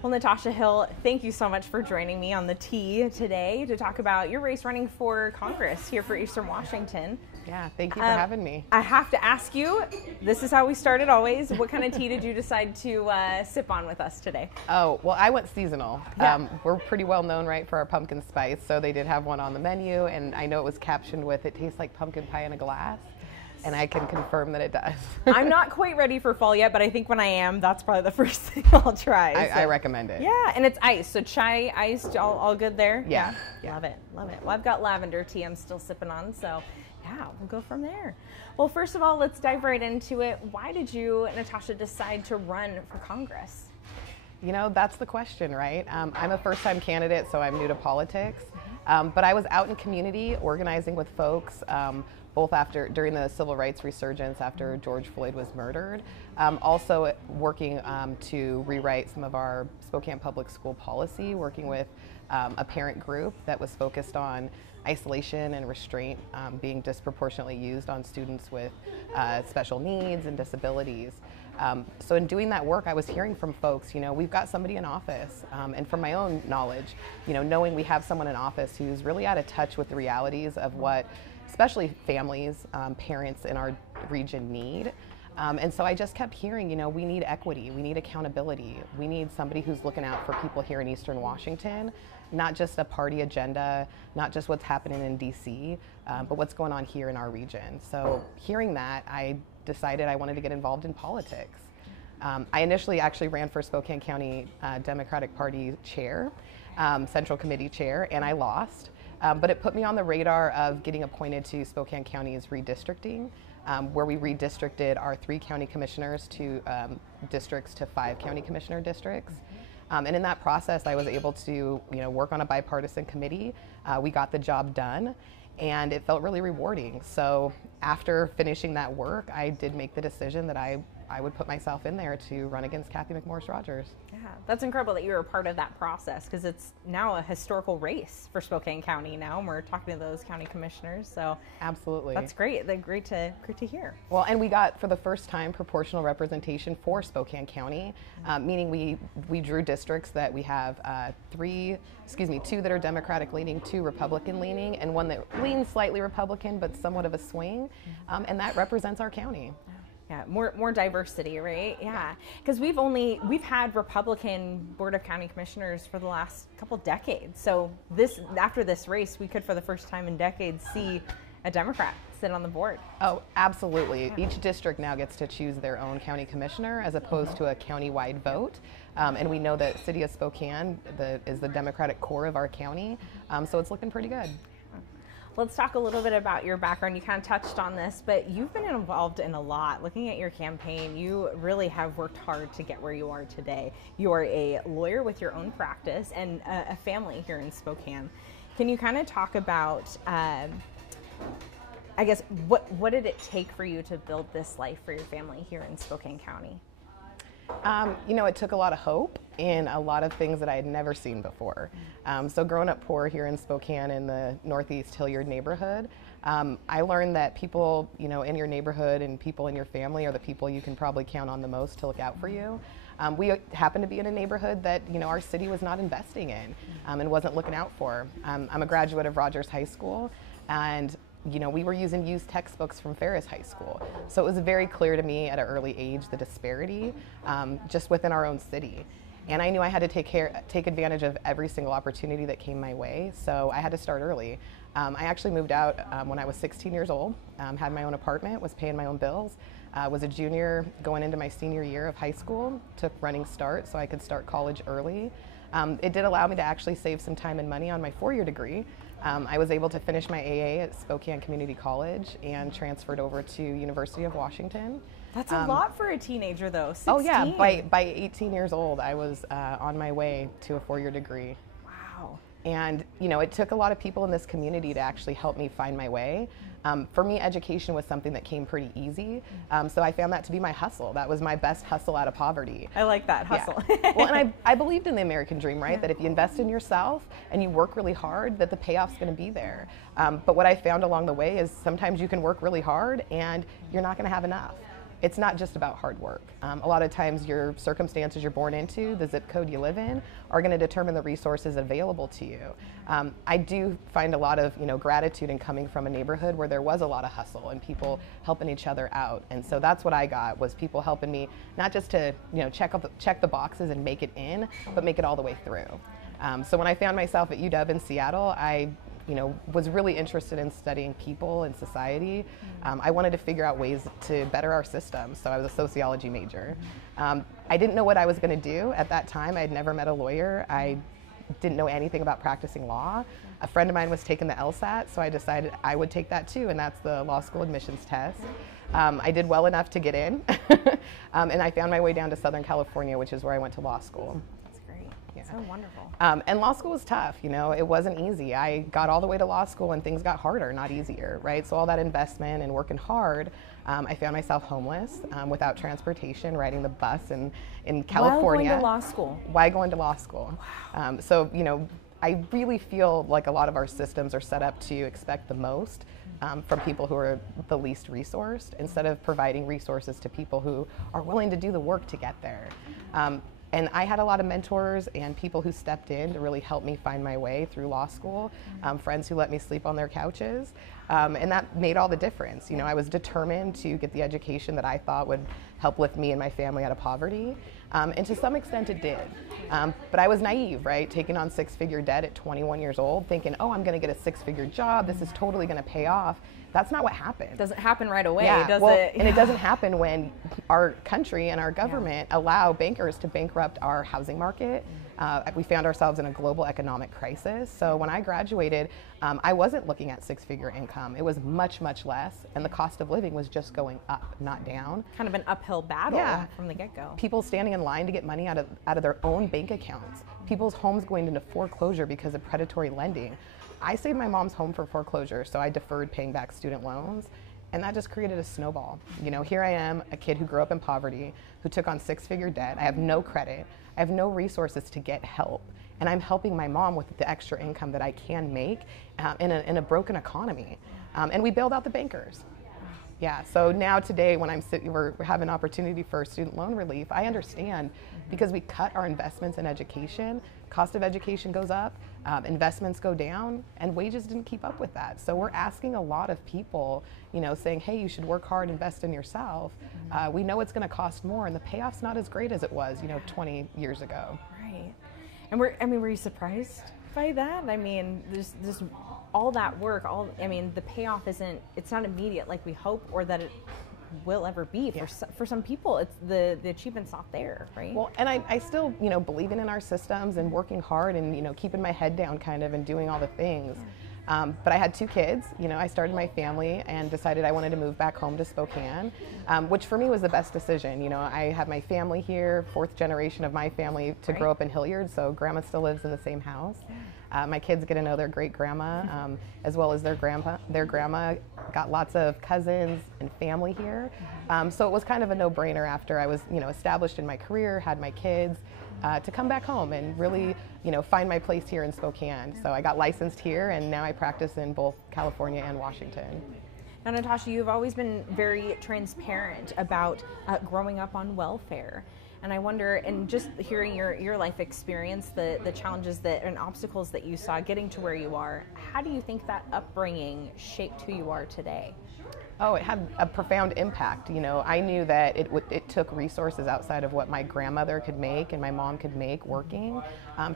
Well, Natasha Hill, thank you so much for joining me on the T today to talk about your race running for Congress here for Eastern Washington. Yeah, thank you for having me. I have to ask you, this is how we started always, what kind of tea did you decide to sip on with us today? Oh, well, I went seasonal. Yeah. We're pretty well known, right, for our pumpkin spice, so they did have one on the menu, and I know it was captioned with, it tastes like pumpkin pie in a glass, and I can confirm that it does. I'm not quite ready for fall yet, but I think when I am, that's probably the first thing I'll try. I recommend it. Yeah, and it's iced, so chai iced, all good there? Yeah. Love it, love it. Well, I've got lavender tea I'm still sipping on, so yeah, we'll go from there. Well, first of all, let's dive right into it. Why did you, Natasha, decide to run for Congress? You know, that's the question, right? I'm a first-time candidate, so I'm new to politics. But I was out in community organizing with folks, both during the civil rights resurgence after George Floyd was murdered. Also working to rewrite some of our Spokane Public School policy, working with a parent group that was focused on isolation and restraint being disproportionately used on students with special needs and disabilities. So in doing that work, I was hearing from folks, you know, we've got somebody in office, and from my own knowledge, you know, knowing we have someone in office who's really out of touch with the realities of what especially families, parents in our region need. And so I just kept hearing, you know, we need equity, we need accountability, we need somebody who's looking out for people here in Eastern Washington, not just a party agenda, not just what's happening in DC, but what's going on here in our region. So hearing that, I decided I wanted to get involved in politics. I initially actually ran for Spokane County Democratic Party chair, Central Committee chair, and I lost. But it put me on the radar of getting appointed to Spokane County's redistricting, where we redistricted our 3 county commissioners to districts to 5 county commissioner districts. And in that process, I was able to, you know, work on a bipartisan committee. We got the job done, and it felt really rewarding. So after finishing that work, I did make the decision that I would put myself in there to run against Kathy McMorris-Rodgers. Yeah, that's incredible that you were a part of that process, because it's now a historical race for Spokane County now, and we're talking to those county commissioners, so absolutely, that's great. Great to hear. Well, and we got, for the first time, proportional representation for Spokane County, meaning we drew districts that we have 2 that are Democratic leaning, 2 Republican leaning, and 1 that leans slightly Republican but somewhat of a swing, and that represents our county. Yeah, more diversity, right? Yeah, because we've had Republican Board of County Commissioners for the last couple decades. So after this race, we could, for the first time in decades, see a Democrat sit on the board. Oh, absolutely. Yeah. Each district now gets to choose their own county commissioner as opposed to a county-wide vote. And we know that City of Spokane is the Democratic core of our county, so it's looking pretty good. Let's talk a little bit about your background. You kind of touched on this, but you've been involved in a lot. Looking at your campaign, you really have worked hard to get where you are today. You are a lawyer with your own practice and a family here in Spokane. Can you kind of talk about, I guess, what did it take for you to build this life for your family here in Spokane County? You know, it took a lot of hope in a lot of things that I had never seen before. So growing up poor here in Spokane in the Northeast Hilliard neighborhood, I learned that people, you know, in your neighborhood and people in your family are the people you can probably count on the most to look out for you. We happen to be in a neighborhood that, you know, our city was not investing in and wasn't looking out for. I'm a graduate of Rogers High School, and you know, we were using used textbooks from Ferris High School. So it was very clear to me at an early age the disparity just within our own city. And I knew I had to take advantage of every single opportunity that came my way, so I had to start early. I actually moved out when I was 16 years old, had my own apartment, was paying my own bills, was a junior going into my senior year of high school, took running start so I could start college early. It did allow me to actually save some time and money on my 4-year degree. I was able to finish my AA at Spokane Community College and transferred over to University of Washington. That's a lot for a teenager, though. 16. Oh yeah, by 18 years old, I was on my way to a 4-year degree. Wow. And you know, it took a lot of people in this community to actually help me find my way. For me, education was something that came pretty easy. So I found that to be my hustle. That was my best hustle out of poverty. I like that, hustle. Yeah. Well, and I believed in the American dream, right? Yeah. That if you invest in yourself and you work really hard, that the payoff's going to be there. But what I found along the way is sometimes you can work really hard and you're not going to have enough. it's not just about hard work. A lot of times your circumstances you're born into, the zip code you live in, are going to determine the resources available to you. I do find a lot of gratitude in coming from a neighborhood where there was a lot of hustle and people helping each other out. And so that's what I got, was people helping me not just to check the boxes and make it in, but make it all the way through. So when I found myself at UW in Seattle, I was really interested in studying people and society. I wanted to figure out ways to better our system, so I was a sociology major. I didn't know what I was going to do at that time. I had never met a lawyer. I didn't know anything about practicing law. A friend of mine was taking the LSAT, so I decided I would take that too, and that's the law school admissions test. I did well enough to get in, and I found my way down to Southern California, which is where I went to law school. So wonderful. And law school was tough, it wasn't easy. I got all the way to law school and things got harder, not easier, right? So all that investment and working hard, I found myself homeless, without transportation, riding the bus in California. While going to law school? Why going to law school? Wow. So I really feel like a lot of our systems are set up to expect the most from people who are the least resourced, instead of providing resources to people who are willing to do the work to get there. And I had a lot of mentors and people who stepped in to really help me find my way through law school, friends who let me sleep on their couches, and that made all the difference. I was determined to get the education that I thought would help lift me and my family out of poverty, and to some extent it did. But I was naive, right? Taking on six-figure debt at 21 years old, thinking, oh, I'm going to get a six-figure job, this is totally going to pay off. That's not what happened. It doesn't happen right away, does it? And it doesn't happen when our country and our government allow bankers to bankrupt our housing market. We found ourselves in a global economic crisis. So when I graduated, I wasn't looking at six-figure income. It was much, much less, and the cost of living was just going up, not down. Kind of an uphill battle from the get-go. People standing in line to get money out of their own bank accounts. People's homes going into foreclosure because of predatory lending. I saved my mom's home for foreclosure, so I deferred paying back student loans, and that just created a snowball. Here I am, a kid who grew up in poverty, who took on six-figure debt. I have no credit. I have no resources to get help, and I'm helping my mom with the extra income that I can make in a broken economy. And we bailed out the bankers. Yeah, so now today when we're having an opportunity for student loan relief, I understand, because we cut our investments in education, cost of education goes up, investments go down, and wages didn't keep up with that. So we're asking a lot of people, saying, hey, you should work hard, invest in yourself. We know it's going to cost more, and the payoff's not as great as it was, 20 years ago. Right. And were you surprised by that? There's all that work, the payoff it's not immediate like we hope, or that it will ever be. For some people, it's the achievement's not there, right? Well, and I still, believing in our systems and working hard and, keeping my head down kind of and doing all the things. But I had two kids, I started my family and decided I wanted to move back home to Spokane, which for me was the best decision. I have my family here, fourth generation of my family to grow up in Hilliard, so grandma still lives in the same house. My kids get to know their great grandma, as well as their grandpa. Their grandma got lots of cousins and family here. So it was kind of a no-brainer after I was, established in my career, had my kids, to come back home and really, find my place here in Spokane. So I got licensed here, and now I practice in both California and Washington. Now, Natasha, you've always been very transparent about growing up on welfare. And I wonder, and just hearing your life experience, the challenges and obstacles that you saw getting to where you are, how do you think that upbringing shaped who you are today? Oh, it had a profound impact. I knew that it took resources outside of what my grandmother could make and my mom could make working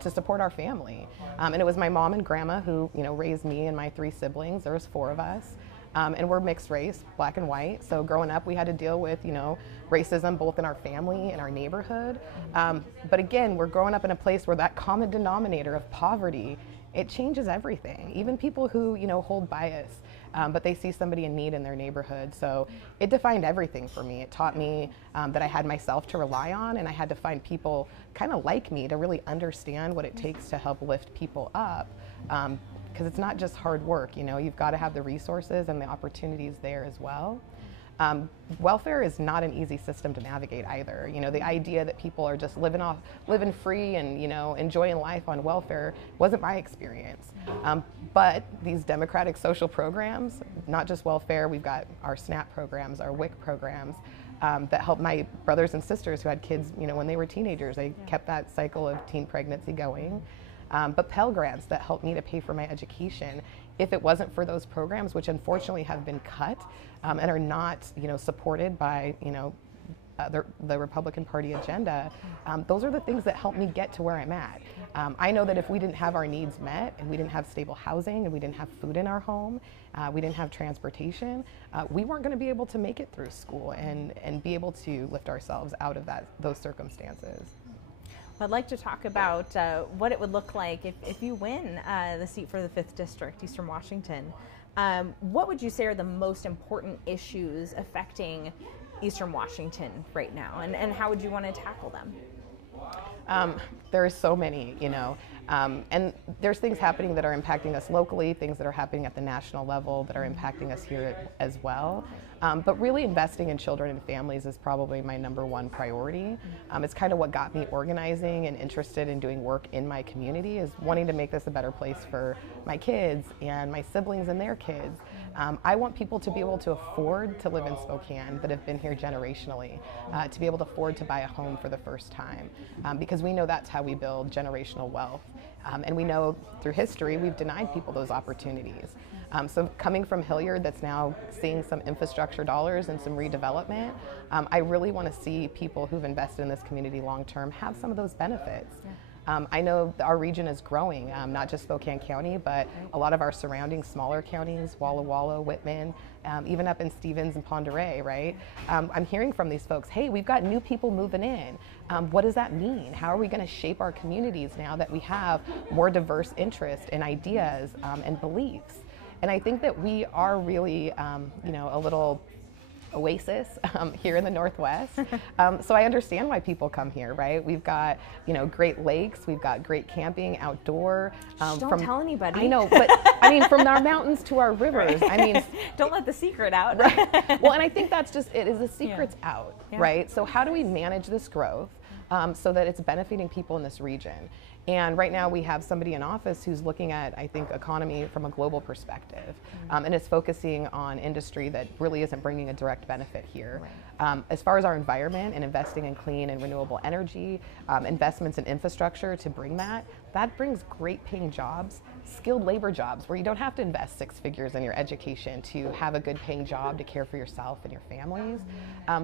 to support our family. And it was my mom and grandma who, raised me and my three siblings. There was four of us. And we're mixed race, black and white. So growing up, we had to deal with, racism both in our family and our neighborhood. But again, we're growing up in a place where that common denominator of poverty, it changes everything. Even people who, hold bias, but they see somebody in need in their neighborhood. So it defined everything for me. It taught me that I had myself to rely on, and I had to find people kind of like me to really understand what it takes to help lift people up. Because it's not just hard work, you've got to have the resources and the opportunities there as well. Welfare is not an easy system to navigate either. The idea that people are just living free and, enjoying life on welfare wasn't my experience. But these democratic social programs, not just welfare, we've got our SNAP programs, our WIC programs, that helped my brothers and sisters who had kids, when they were teenagers. I kept that cycle of teen pregnancy going. But Pell Grants that helped me to pay for my education. If it wasn't for those programs, which unfortunately have been cut and are not, supported by, the Republican Party agenda, those are the things that help me get to where I'm at. I know that if we didn't have our needs met, and we didn't have stable housing, and we didn't have food in our home, we didn't have transportation, we weren't going to be able to make it through school and be able to lift ourselves out of those circumstances. I'd like to talk about what it would look like if you win the seat for the 5th District, Eastern Washington. What would you say are the most important issues affecting Eastern Washington right now, and how would you want to tackle them? There are so many, and there's things happening that are impacting us locally, things that are happening at the national level that are impacting us here as well. But really investing in children and families is probably my #1 priority. It's kind of what got me organizing and interested in doing work in my community, is wanting to make this a better place for my kids and my siblings and their kids. I want people to be able to afford to live in Spokane that have been here generationally, to be able to afford to buy a home for the first time, because we know that's how we build generational wealth. And we know through history we've denied people those opportunities. So coming from Hilliard, that's now seeing some infrastructure dollars and some redevelopment, I really want to see people who've invested in this community long term have some of those benefits. Yeah. I know our region is growing, not just Spokane County, but a lot of our surrounding smaller counties, Walla Walla, Whitman, even up in Stevens and Pend Oreille, right? I'm hearing from these folks, hey, we've got new people moving in. What does that mean? How are we going to shape our communities now that we have more diverse interests and ideas and beliefs? And I think that we are really, a little oasis here in the Northwest. So I understand why people come here, right? We've got, great lakes, we've got great camping, outdoor. Don't tell anybody. I know, but from our mountains to our rivers, don't let the secret out. Right. Well, and I think that's just it, is the secret's out, right? So how do we manage this growth so that it's benefiting people in this region? And right now we have somebody in office who's looking at, I think, economy from a global perspective, and is focusing on industry that really isn't bringing a direct benefit here. Right. As far as our environment and investing in clean and renewable energy, investments in infrastructure to bring that brings great paying jobs, skilled labor jobs, where you don't have to invest 6 figures in your education to have a good paying job to care for yourself and your families.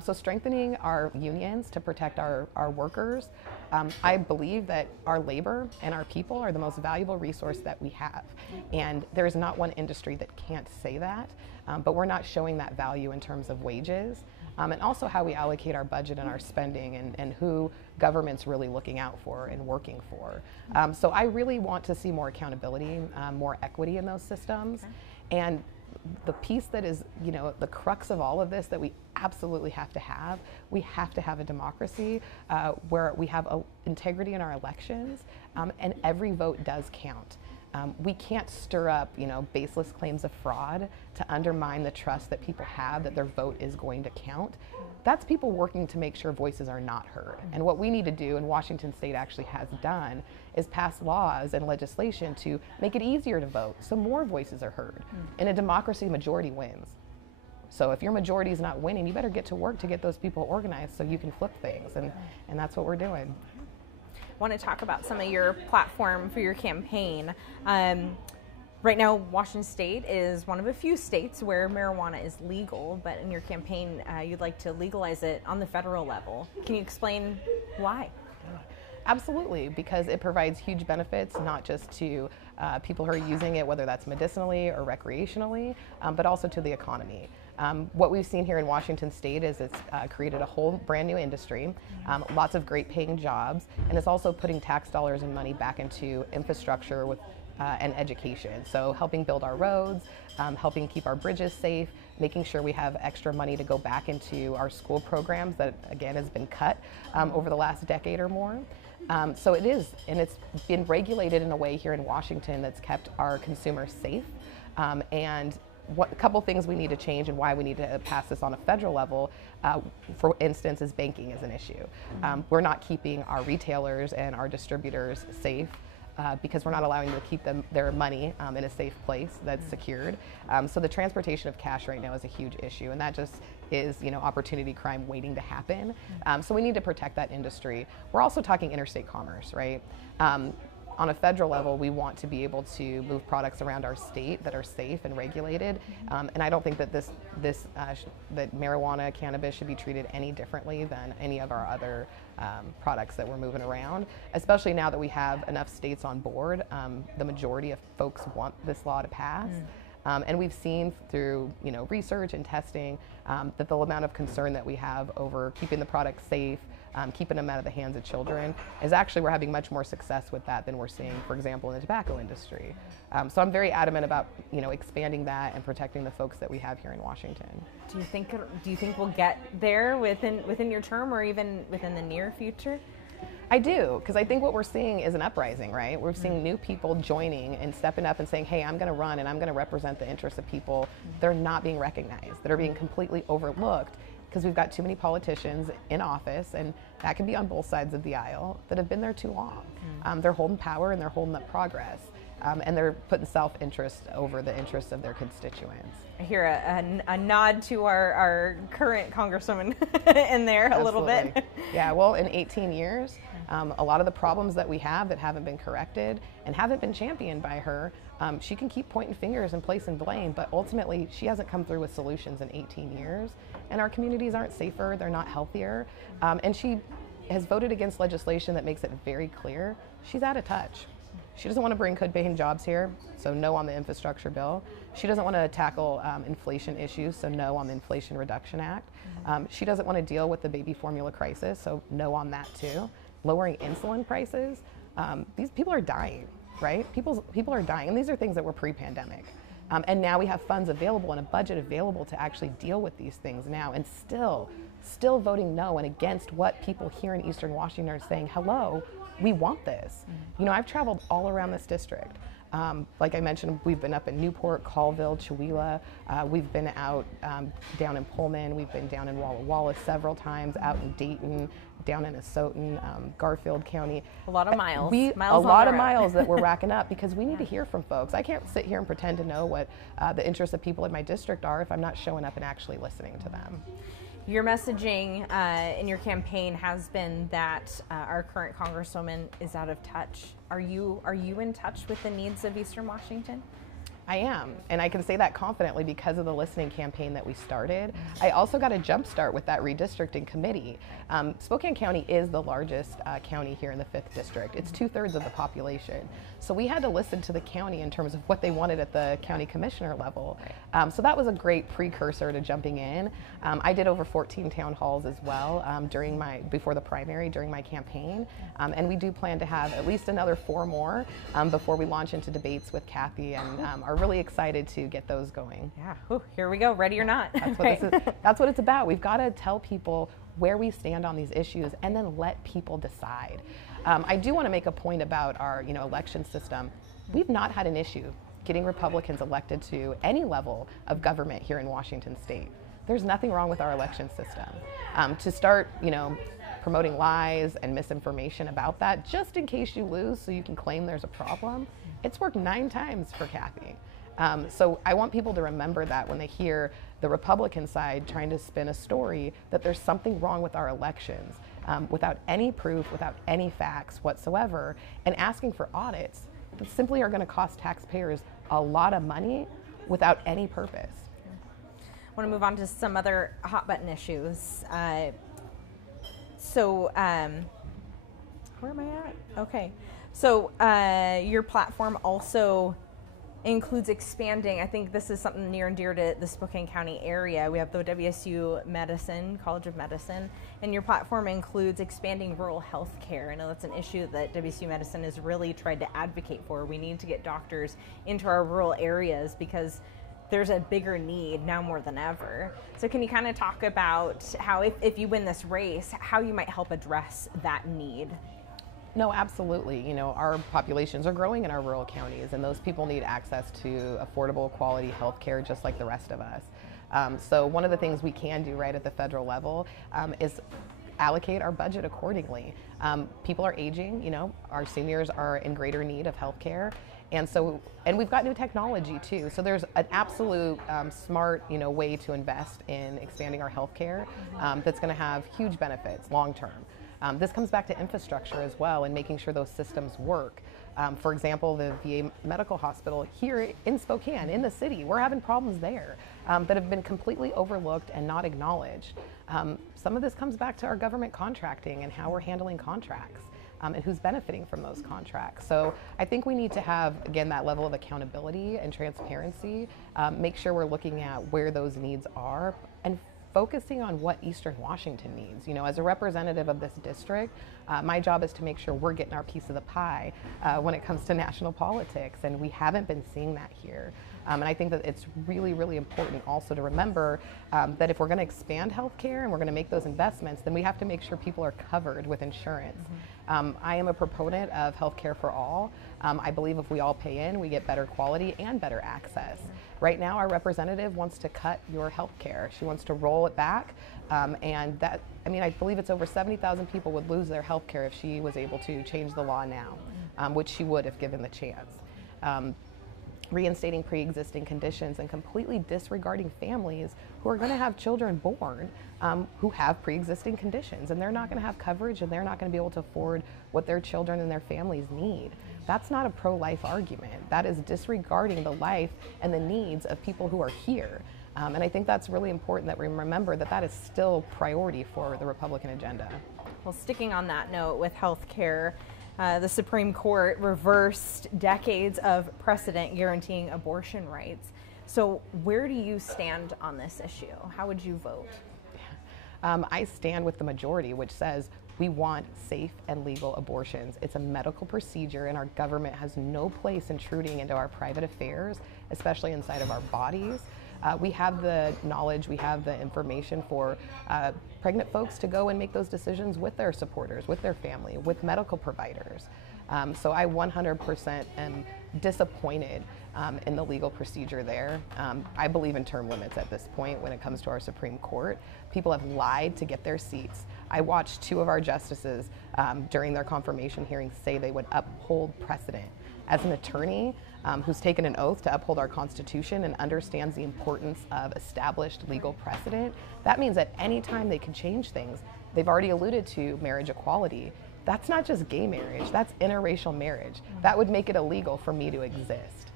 So strengthening our unions to protect our workers. I believe that our labor and our people are the most valuable resource that we have. And there's not one industry that can't say that, but we're not showing that value in terms of wages. And also how we allocate our budget and our spending, and who government's really looking out for and working for. So I really want to see more accountability, more equity in those systems. And the piece that is, the crux of all of this that we absolutely have to have, we have to have a democracy where we have integrity in our elections, and every vote does count. We can't stir up, baseless claims of fraud to undermine the trust that people have that their vote is going to count. That's people working to make sure voices are not heard. And what we need to do, and Washington State actually has done, is pass laws and legislation to make it easier to vote so more voices are heard. In a democracy, majority wins. So if your majority is not winning, you better get to work to get those people organized so you can flip things, and that's what we're doing. Want to talk about some of your platform for your campaign. Right now, Washington State is one of a few states where marijuana is legal, but in your campaign, you'd like to legalize it on the federal level. Can you explain why? Absolutely, because it provides huge benefits, not just to people who are using it, whether that's medicinally or recreationally, but also to the economy. What we've seen here in Washington State is it's created a whole brand new industry, lots of great paying jobs, and it's also putting tax dollars and money back into infrastructure with and education. So helping build our roads, helping keep our bridges safe, making sure we have extra money to go back into our school programs that, again, has been cut over the last decade or more. So it is, and it's been regulated in a way here in Washington that's kept our consumers safe. And a couple things we need to change and why we need to pass this on a federal level, for instance, is banking is an issue. We're not keeping our retailers and our distributors safe. because we're not allowing them to keep their money in a safe place that's secured. So the transportation of cash right now is a huge issue, and that just is, opportunity crime waiting to happen. So we need to protect that industry. We're also talking interstate commerce, right? On a federal level, we want to be able to move products around our state that are safe and regulated, and I don't think that that marijuana, cannabis should be treated any differently than any of our other products that we're moving around, especially now that we have enough states on board. The majority of folks want this law to pass. And we've seen through research and testing that the amount of concern that we have over keeping the product safe, keeping them out of the hands of children, is actually we're having much more success with that than we're seeing, for example, in the tobacco industry. So I'm very adamant about expanding that and protecting the folks that we have here in Washington. Do you think we'll get there within your term, or even within the near future? I do, because I think what we're seeing is an uprising, right? We're seeing new people joining and stepping up and saying, hey, I'm going to run and I'm going to represent the interests of people that are not being recognized, that are being completely overlooked, because we've got too many politicians in office, and that can be on both sides of the aisle, that have been there too long. They're holding power and they're holding up progress. And they're putting self-interest over the interests of their constituents. I hear a nod to our current Congresswoman in there a little bit. Yeah, well, in 18 years, a lot of the problems that we have that haven't been corrected and haven't been championed by her, she can keep pointing fingers and placing blame, but ultimately she hasn't come through with solutions in 18 years. And our communities aren't safer, they're not healthier. And she has voted against legislation that makes it very clear she's out of touch. She doesn't want to bring good-paying jobs here, so no on the infrastructure bill. She doesn't want to tackle inflation issues, so no on the Inflation Reduction Act. She doesn't want to deal with the baby formula crisis, so no on that too. Lowering insulin prices, these people are dying, right? People are dying, and these are things that were pre-pandemic. And now we have funds available and a budget available to actually deal with these things now, and still voting no and against what people here in Eastern Washington are saying, hello, we want this. I've traveled all around this district. Like I mentioned, we've been up in Newport, Colville, Chewelah. We've been out down in Pullman. We've been down in Walla Walla several times, out in Dayton, down in Asotin, Garfield County. A lot of miles. A lot of miles that we're racking up, because we need to hear from folks. I can't sit here and pretend to know what the interests of people in my district are if I'm not showing up and actually listening to them. Your messaging in your campaign has been that our current Congresswoman is out of touch. Are you in touch with the needs of Eastern Washington? I am, and I can say that confidently because of the listening campaign that we started. I also got a jump start with that redistricting committee. Spokane County is the largest county here in the 5th District. It's 2/3 of the population. So we had to listen to the county in terms of what they wanted at the county commissioner level. So that was a great precursor to jumping in. I did over 14 town halls as well before the primary, during my campaign. And we do plan to have at least another 4 more before we launch into debates with Kathy, and are really excited to get those going. Yeah, ooh, here we go, ready or not. That's what it's about. We've got to tell people where we stand on these issues and then let people decide. I do want to make a point about our election system. We've not had an issue getting Republicans elected to any level of government here in Washington State. There's nothing wrong with our election system. To start promoting lies and misinformation about that, just in case you lose so you can claim there's a problem, it's worked 9 times for Kathy. So I want people to remember that when they hear the Republican side trying to spin a story that there's something wrong with our elections, without any proof, without any facts whatsoever, and asking for audits that simply are going to cost taxpayers a lot of money without any purpose. I want to move on to some other hot button issues. Where am I at? Okay. So your platform also includes expanding. I think this is something near and dear to the Spokane County area. We have the WSU Medicine, College of Medicine, and your platform includes expanding rural health care. I know that's an issue that WSU Medicine has really tried to advocate for. We need to get doctors into our rural areas because there's a bigger need now more than ever. So can you kind of talk about how, if you win this race, how you might help address that need? No, absolutely. Our populations are growing in our rural counties, and those people need access to affordable, quality health care just like the rest of us. So one of the things we can do right at the federal level is allocate our budget accordingly. People are aging, you know, our seniors are in greater need of health care. And we've got new technology too. So there's an absolute smart, you know, way to invest in expanding our healthcare that's going to have huge benefits long term. This comes back to infrastructure as well and making sure those systems work. For example, the VA Medical Hospital here in Spokane, in the city, we're having problems there that have been completely overlooked and not acknowledged. Some of this comes back to our government contracting and how we're handling contracts. And who's benefiting from those contracts. So I think we need to have, again, that level of accountability and transparency, make sure we're looking at where those needs are and focusing on what Eastern Washington needs. You know, as a representative of this district, my job is to make sure we're getting our piece of the pie when it comes to national politics, and we haven't been seeing that here. And I think that it's really, really important also to remember that if we're going to expand healthcare and we're going to make those investments, then we have to make sure people are covered with insurance. I am a proponent of healthcare for all. I believe if we all pay in, we get better quality and better access. Right now, our representative wants to cut your healthcare. She wants to roll it back, and that, I mean, I believe it's over 70,000 people would lose their healthcare if she was able to change the law now, which she would if given the chance. Reinstating pre-existing conditions and completely disregarding families who are going to have children born who have pre-existing conditions, and they're not going to have coverage and they're not going to be able to afford what their children and their families need. That's not a pro-life argument. That is disregarding the life and the needs of people who are here. And I think that's really important that we remember that that is still priority for the Republican agenda. Well, sticking on that note with health care, the Supreme Court reversed decades of precedent guaranteeing abortion rights. So where do you stand on this issue? How would you vote? I stand with the majority, which says we want safe and legal abortions. It's a medical procedure, and our government has no place intruding into our private affairs, especially inside of our bodies. We have the knowledge, we have the information for pregnant folks to go and make those decisions with their supporters, with their family, with medical providers. So I 100% am disappointed in the legal procedure there. I believe in term limits at this point when it comes to our Supreme Court. People have lied to get their seats. I watched two of our justices during their confirmation hearings say they would uphold precedent. As an attorney who's taken an oath to uphold our Constitution and understands the importance of established legal precedent, that means that any time they can change things, they've already alluded to marriage equality. That's not just gay marriage, that's interracial marriage. That would make it illegal for me to exist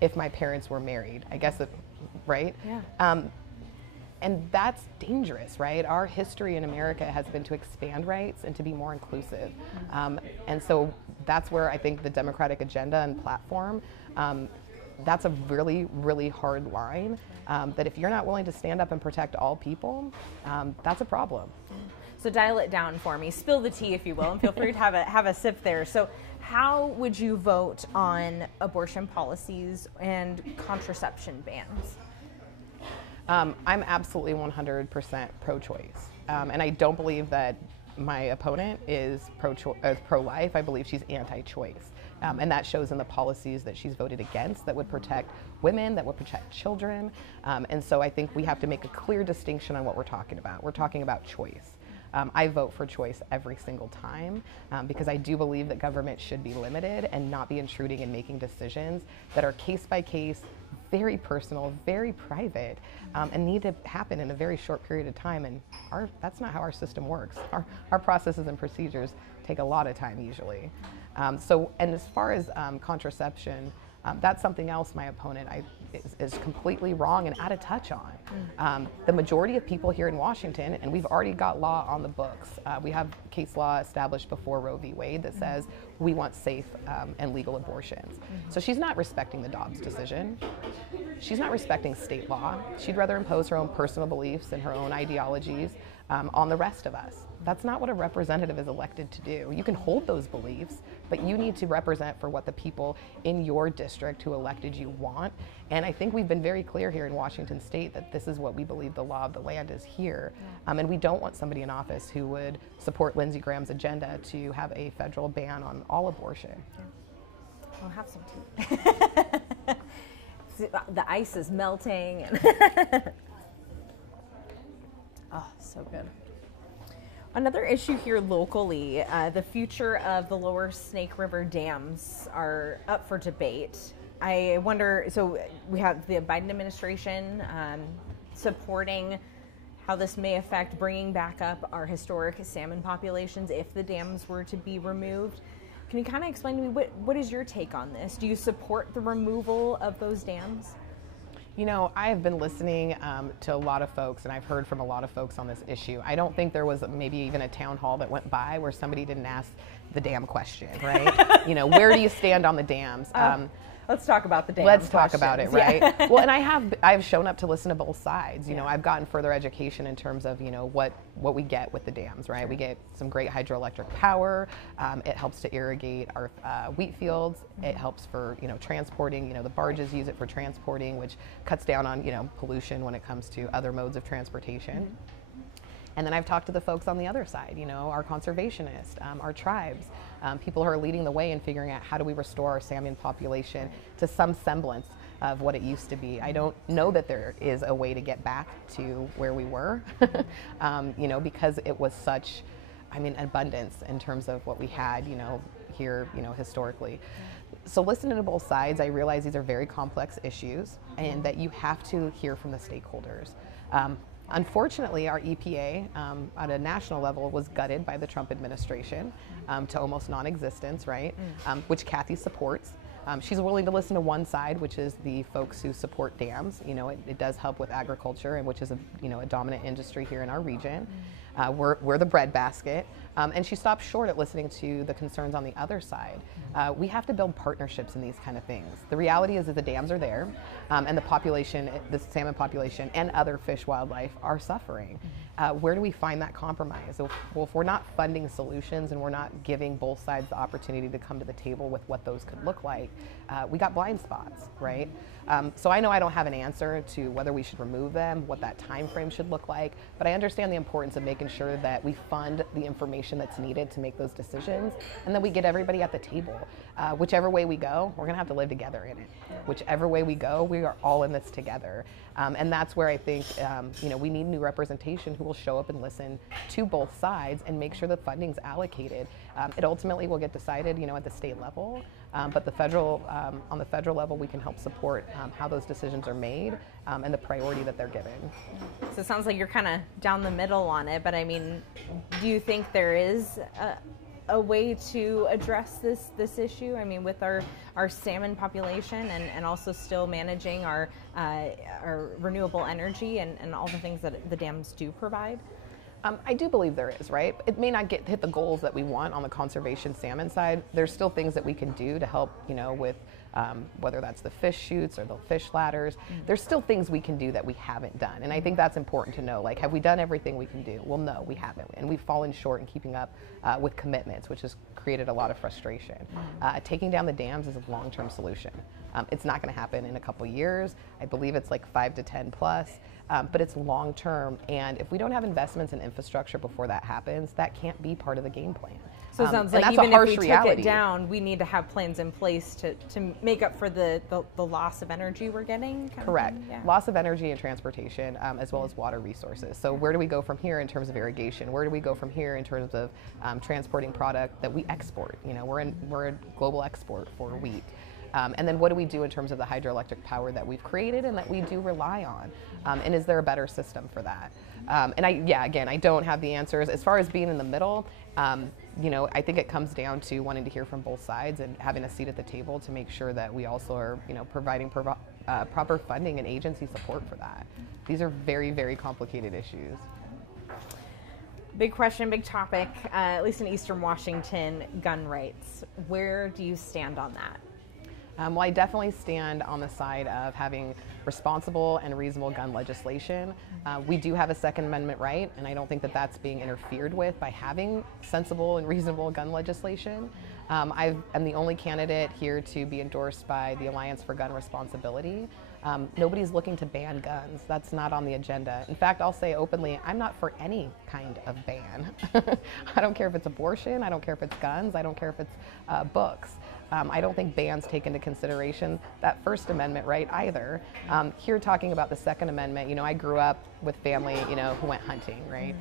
if my parents were married, I guess, right? Yeah. And that's dangerous, right? Our history in America has been to expand rights and to be more inclusive. And so that's where I think the Democratic agenda and platform, that's a really, really hard line, that if you're not willing to stand up and protect all people, that's a problem. So dial it down for me. Spill the tea, if you will, and feel free to have a sip there. So how would you vote on abortion policies and contraception bans? I'm absolutely 100% pro-choice, and I don't believe that my opponent is pro-life. I believe she's anti-choice, and that shows in the policies that she's voted against that would protect women, that would protect children, and so I think we have to make a clear distinction on what we're talking about. We're talking about choice. I vote for choice every single time because I do believe that government should be limited and not be intruding and making decisions that are case by case, very personal, very private, and need to happen in a very short period of time. And that's not how our system works. Our processes and procedures take a lot of time usually. And as far as contraception, that's something else my opponent is completely wrong and out of touch on. The majority of people here in Washington, and we've already got law on the books, we have case law established before Roe v. Wade that says we want safe and legal abortions. So she's not respecting the Dobbs decision. She's not respecting state law. She'd rather impose her own personal beliefs and her own ideologies on the rest of us. That's not what a representative is elected to do. You can hold those beliefs, but you need to represent for what the people in your district who elected you want. And I think we've been very clear here in Washington State that this is what we believe the law of the land is here. And we don't want somebody in office who would support Lindsey Graham's agenda to have a federal ban on all abortion. Yeah. I'll have some tea. The ice is melting. Oh, so good. Another issue here locally, the future of the lower Snake River dams are up for debate. I wonder, so we have the Biden administration supporting how this may affect bringing back up our historic salmon populations if the dams were to be removed. Can you kind of explain to me, what is your take on this? Do you support the removal of those dams? You know, I have been listening to a lot of folks, and I've heard from a lot of folks on this issue. I don't think there was maybe even a town hall that went by where somebody didn't ask the dam question, right? You know, where do you stand on the dams? Let's talk about the dam. Let's questions. talk about it, right? Yeah. Well, and I've shown up to listen to both sides. You know, I've gotten further education in terms of, you know, what we get with the dams, right? We get some great hydroelectric power. It helps to irrigate our wheat fields. It helps for, you know, transporting. You know, the barges use it for transporting, which cuts down on, you know, pollution when it comes to other modes of transportation. And then I've talked to the folks on the other side, you know, our conservationists, our tribes, people who are leading the way in figuring out how do we restore our salmon population to some semblance of what it used to be. I don't know that there is a way to get back to where we were, you know, because it was such, I mean, abundance in terms of what we had, you know, here, you know, historically. So listening to both sides, I realize these are very complex issues and that you have to hear from the stakeholders. Unfortunately, our EPA at a national level was gutted by the Trump administration to almost non-existence, right? Which Kathy supports. She's willing to listen to one side, which is the folks who support dams. You know, it does help with agriculture, and which is a, you know, a dominant industry here in our region. We're the breadbasket, and she stopped short at listening to the concerns on the other side. We have to build partnerships in these kind of things. The reality is that the dams are there, and the population, the salmon population, and other fish wildlife are suffering. Where do we find that compromise? Well, if we're not funding solutions and we're not giving both sides the opportunity to come to the table with what those could look like, we got blind spots, right? So I know I don't have an answer to whether we should remove them, what that time frame should look like, but I understand the importance of making sure that we fund the information that's needed to make those decisions, and that we get everybody at the table. Whichever way we go, we're gonna have to live together in it. Whichever way we go, we are all in this together. And that's where I think, you know, we need new representation who will show up and listen to both sides and make sure the funding's allocated. It ultimately will get decided, you know, at the state level, but the federal, on the federal level, we can help support how those decisions are made and the priority that they're given. So it sounds like you're kind of down the middle on it, but I mean, do you think there is a way to address this issue? I mean, with our salmon population and also still managing our renewable energy and all the things that the dams do provide? I do believe there is, right? It may not hit the goals that we want on the conservation salmon side. There's still things that we can do to help, you know, with whether that's the fish chutes or the fish ladders. There's still things we can do that we haven't done. And I think that's important to know. Like, have we done everything we can do? Well, no, we haven't. And we've fallen short in keeping up with commitments, which has created a lot of frustration. Taking down the dams is a long-term solution. It's not going to happen in a couple years. I believe it's like 5 to 10 plus. But it's long term, and if we don't have investments in infrastructure before that happens, that can't be part of the game plan. So it sounds like even if we took it down, we need to have plans in place to make up for the loss of energy we're getting? Correct. Yeah. Loss of energy and transportation, as well as water resources. So where do we go from here in terms of irrigation? Where do we go from here in terms of transporting product that we export? You know, we're a global export for wheat. And then what do we do in terms of the hydroelectric power that we've created and that we do rely on? And is there a better system for that? And again, I don't have the answers. As far as being in the middle, you know, I think it comes down to wanting to hear from both sides and having a seat at the table to make sure that we also are, you know, providing proper funding and agency support for that. These are very, very complicated issues. Big question, big topic, at least in Eastern Washington, gun rights. Where do you stand on that? Well, I definitely stand on the side of having responsible and reasonable gun legislation. We do have a Second Amendment right, and I don't think that that's being interfered with by having sensible and reasonable gun legislation. I'm the only candidate here to be endorsed by the Alliance for Gun Responsibility. Nobody's looking to ban guns. That's not on the agenda. In fact, I'll say openly, I'm not for any kind of ban. I don't care if it's abortion. I don't care if it's guns. I don't care if it's books. I don't think bans take into consideration that First Amendment right either. Here talking about the Second Amendment, I grew up with family, who went hunting, right?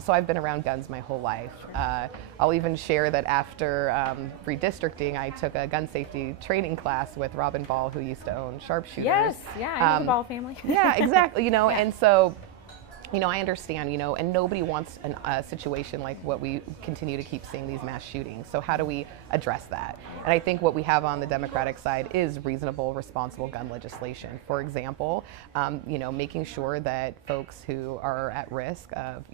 So I've been around guns my whole life. I'll even share that after redistricting, I took a gun safety training class with Robin Ball, who used to own sharpshooters. Yes, yeah, I know the Ball family. Yeah, exactly, and so, I understand, and nobody wants a situation like what we continue to keep seeing, these mass shootings. So how do we address that? And I think what we have on the Democratic side is reasonable, responsible gun legislation. For example, making sure that folks who are at risk of,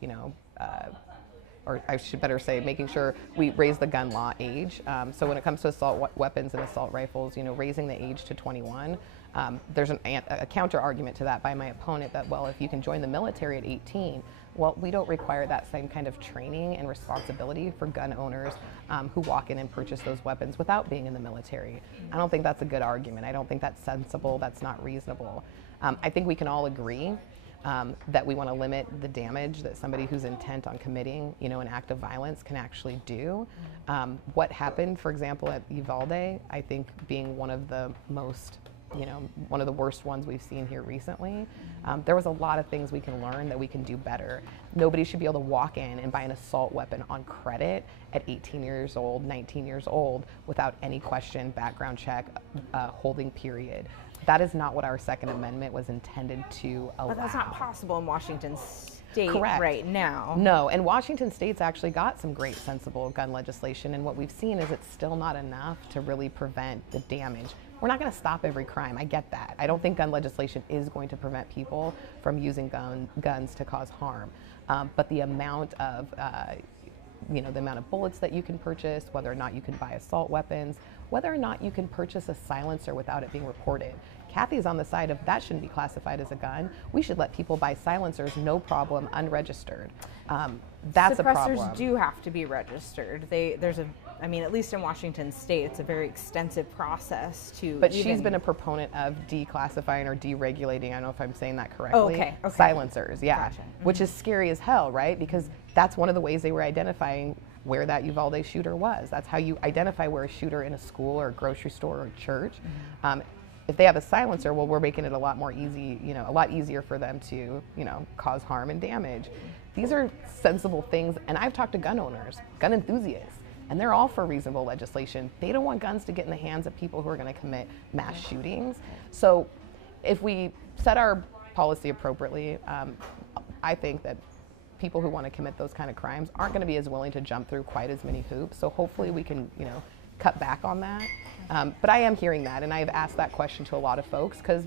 or I should better say, making sure we raise the gun law age. So when it comes to assault weapons and assault rifles, raising the age to 21. There's a counter argument to that by my opponent that, well, if you can join the military at 18, well, we don't require that same kind of training and responsibility for gun owners who walk in and purchase those weapons without being in the military. I don't think that's a good argument. I don't think that's sensible. That's not reasonable. I think we can all agree that we want to limit the damage that somebody who's intent on committing, an act of violence can actually do. What happened, for example, at Uvalde, I think being one of the most one of the worst ones we've seen here recently. There was a lot of things we can learn that we can do better. Nobody should be able to walk in and buy an assault weapon on credit at 18 years old, 19 years old, without any question, background check, holding period. That is not what our Second Amendment was intended to allow. But that's not possible in Washington State Correct. right now. No, and Washington State's actually got some great, sensible gun legislation, and what we've seen is it's still not enough to really prevent the damage. We're not going to stop every crime. I get that. I don't think gun legislation is going to prevent people from using guns to cause harm. But the amount of, the amount of bullets that you can purchase, whether or not you can buy assault weapons, whether or not you can purchase a silencer without it being reported. Kathy's on the side of that shouldn't be classified as a gun. We should let people buy silencers, no problem, unregistered. That's a problem. Suppressors do have to be registered. At least in Washington State, it's a very extensive process to. But she's been a proponent of declassifying or deregulating. I don't know if I'm saying that correctly. Okay. Silencers, yeah, Gotcha. Which is scary as hell, right? Because that's one of the ways they were identifying where that Uvalde shooter was. That's how you identify where a shooter in a school or a grocery store or a church. If they have a silencer, well, we're making it a lot more easy, a lot easier for them to, cause harm and damage. These are sensible things, and I've talked to gun owners, gun enthusiasts, and they're all for reasonable legislation. They don't want guns to get in the hands of people who are going to commit mass shootings. So if we set our policy appropriately, I think that people who want to commit those kind of crimes aren't going to be as willing to jump through quite as many hoops. So hopefully we can, cut back on that. But I am hearing that, and I've asked that question to a lot of folks because,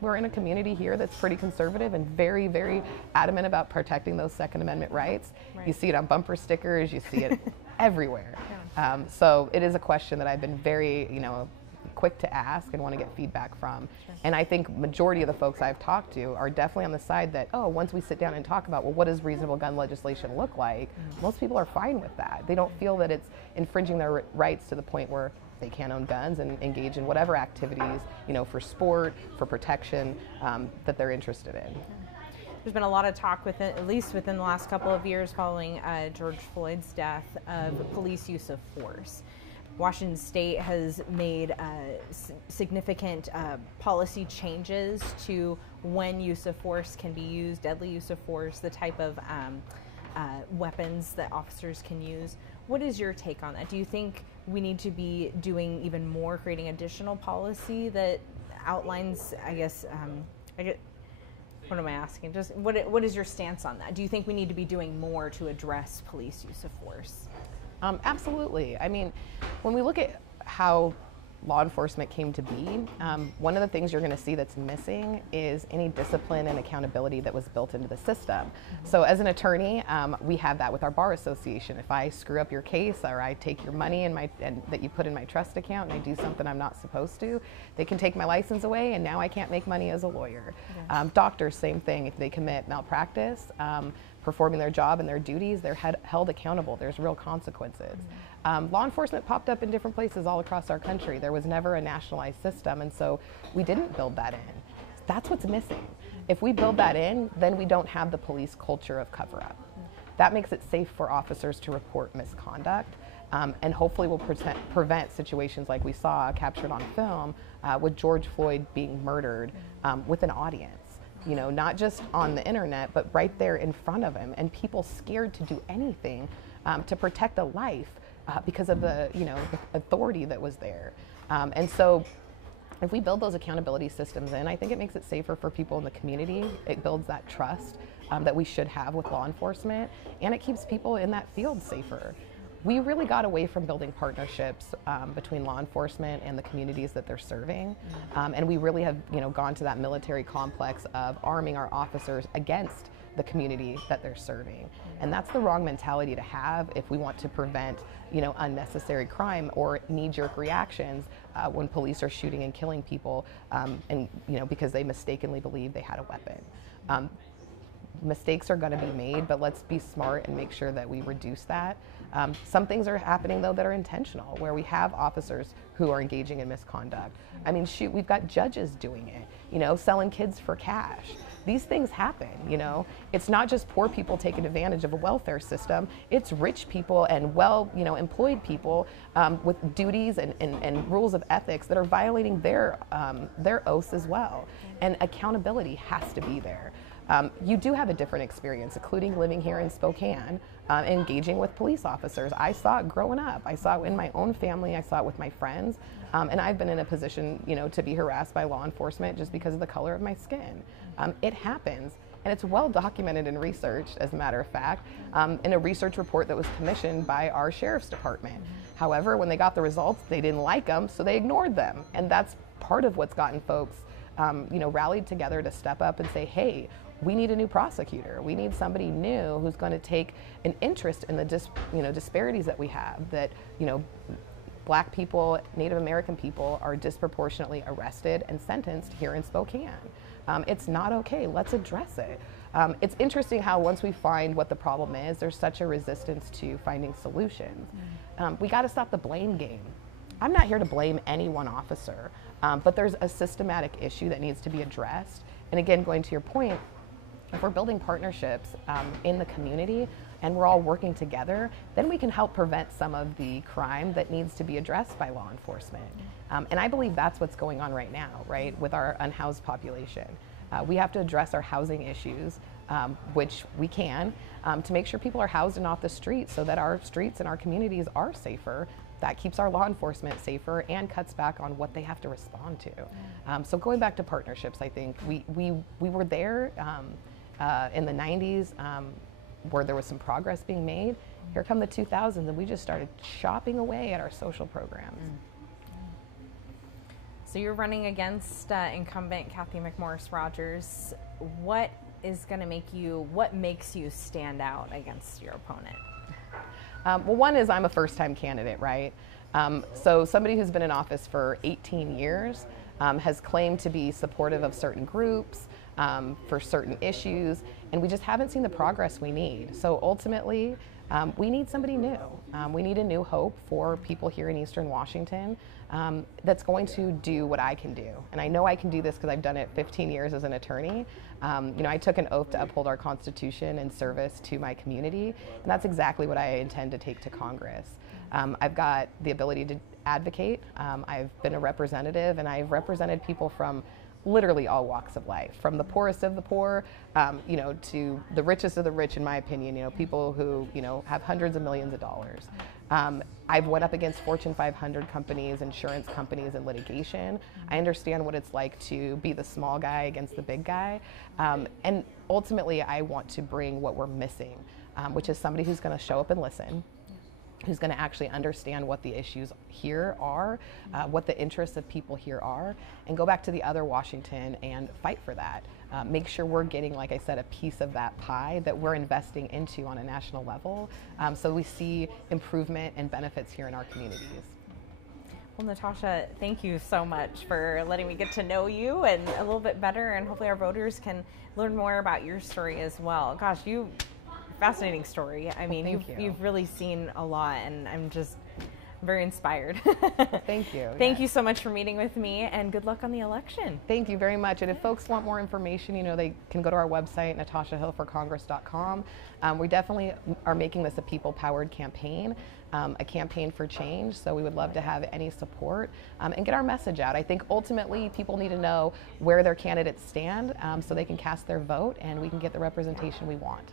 we're in a community here that's pretty conservative and very, very adamant about protecting those Second Amendment rights. Right. You see it on bumper stickers, you see it everywhere. Yeah. So it is a question that I've been very, quick to ask and want to get feedback from. Sure. And I think majority of the folks I've talked to are definitely on the side that, once we sit down and talk about, well, what does reasonable gun legislation look like? Most people are fine with that. They don't feel that it's infringing their rights to the point where they can't own guns and engage in whatever activities, for sport, for protection, that they're interested in. There's been a lot of talk at least within the last couple of years following George Floyd's death of police use of force. Washington State has made significant policy changes to when use of force can be used, deadly use of force, the type of weapons that officers can use. What is your take on that? Do you think we need to be doing even more, creating additional policy that outlines, what am I asking? Just what is your stance on that? Do you think we need to be doing more to address police use of force? Absolutely. When we look at how law enforcement came to be, one of the things you're going to see that's missing is any discipline and accountability that was built into the system. So as an attorney, we have that with our bar association. If I screw up your case or I take your money and that you put in my trust account and I do something I'm not supposed to, they can take my license away and now I can't make money as a lawyer. Yeah. Doctors, same thing. If they commit malpractice, performing their job and their duties, they're held accountable. There's real consequences. Law enforcement popped up in different places all across our country. There was never a nationalized system, and so we didn't build that in. That's what's missing. If we build that in, then we don't have the police culture of cover-up. That makes it safe for officers to report misconduct. and hopefully will prevent situations like we saw captured on film with George Floyd being murdered with an audience. You know, not just on the internet, but right there in front of him, and people scared to do anything to protect a life because of the, you know, the authority that was there. And so if we build those accountability systems in, I think it makes it safer for people in the community. It builds that trust that we should have with law enforcement, and it keeps people in that field safer. We really got away from building partnerships between law enforcement and the communities that they're serving, and we really have, you know, gone to that military complex of arming our officers against the community that they're serving, and that's the wrong mentality to have if we want to prevent, you know, unnecessary crime or knee-jerk reactions when police are shooting and killing people, and you know, because they mistakenly believe they had a weapon. Mistakes are going to be made, but let's be smart and make sure that we reduce that. Some things are happening though that are intentional, where we have officers who are engaging in misconduct. I mean, shoot, we've got judges doing it, you know, selling kids for cash. These things happen, you know. It's not just poor people taking advantage of a welfare system. It's rich people and well, you know, employed people with duties and rules of ethics that are violating their oaths as well. And accountability has to be there. You do have a different experience, including living here in Spokane, engaging with police officers. I saw it growing up. I saw it in my own family. I saw it with my friends. And I've been in a position, you know, to be harassed by law enforcement just because of the color of my skin. It happens. And it's well documented and researched, as a matter of fact, in a research report that was commissioned by our sheriff's department. However, when they got the results, they didn't like them, so they ignored them. And that's part of what's gotten folks, you know, rallied together to step up and say, hey, we need a new prosecutor. We need somebody new who's going to take an interest in the disparities that we have, that, you know, Black people, Native American people are disproportionately arrested and sentenced here in Spokane. It's not okay. Let's address it. It's interesting how once we find what the problem is, there's such a resistance to finding solutions. We got to stop the blame game. I'm not here to blame any one officer, but there's a systematic issue that needs to be addressed. And again, going to your point, if we're building partnerships in the community and we're all working together, then we can help prevent some of the crime that needs to be addressed by law enforcement. And I believe that's what's going on right now, right, with our unhoused population. We have to address our housing issues, which we can, to make sure people are housed and off the streets so that our streets and our communities are safer. That keeps our law enforcement safer and cuts back on what they have to respond to. So going back to partnerships, I think we were there in the 90s where there was some progress being made. Here come the 2000s, and we just started chopping away at our social programs. So you're running against incumbent Kathy McMorris Rogers. What makes you stand out against your opponent? Well, one is I'm a first-time candidate, right? So somebody who's been in office for 18 years has claimed to be supportive of certain groups, for certain issues, and we just haven't seen the progress we need. So ultimately, we need somebody new. We need a new hope for people here in Eastern Washington that's going to do what I can do. And I know I can do this because I've done it 15 years as an attorney. You know, I took an oath to uphold our Constitution and service to my community, and that's exactly what I intend to take to Congress. I've got the ability to advocate. I've been a representative, and I've represented people from literally all walks of life, from the poorest of the poor, you know, to the richest of the rich, in my opinion, you know, people who, you know, have hundreds of millions of dollars. I've went up against Fortune 500 companies, insurance companies, and litigation. I understand what it's like to be the small guy against the big guy. And ultimately, I want to bring what we're missing, which is somebody who's going to show up and listen, who's going to actually understand what the issues here are, what the interests of people here are, and go back to the other Washington and fight for that. Make sure we're getting, like I said, a piece of that pie that we're investing into on a national level, so we see improvement and benefits here in our communities. Well, Natasha, thank you so much for letting me get to know you and a little bit better, and hopefully our voters can learn more about your story as well. Gosh, fascinating story. I mean, you've really seen a lot, and very inspired. Thank you. Thank you so much for meeting with me, and good luck on the election. Thank you very much. And if folks want more information, they can go to our website, natashahillforcongress.com. We definitely are making this a people-powered campaign, a campaign for change. So we would love to have any support and get our message out. I think ultimately people need to know where their candidates stand so they can cast their vote and we can get the representation we want.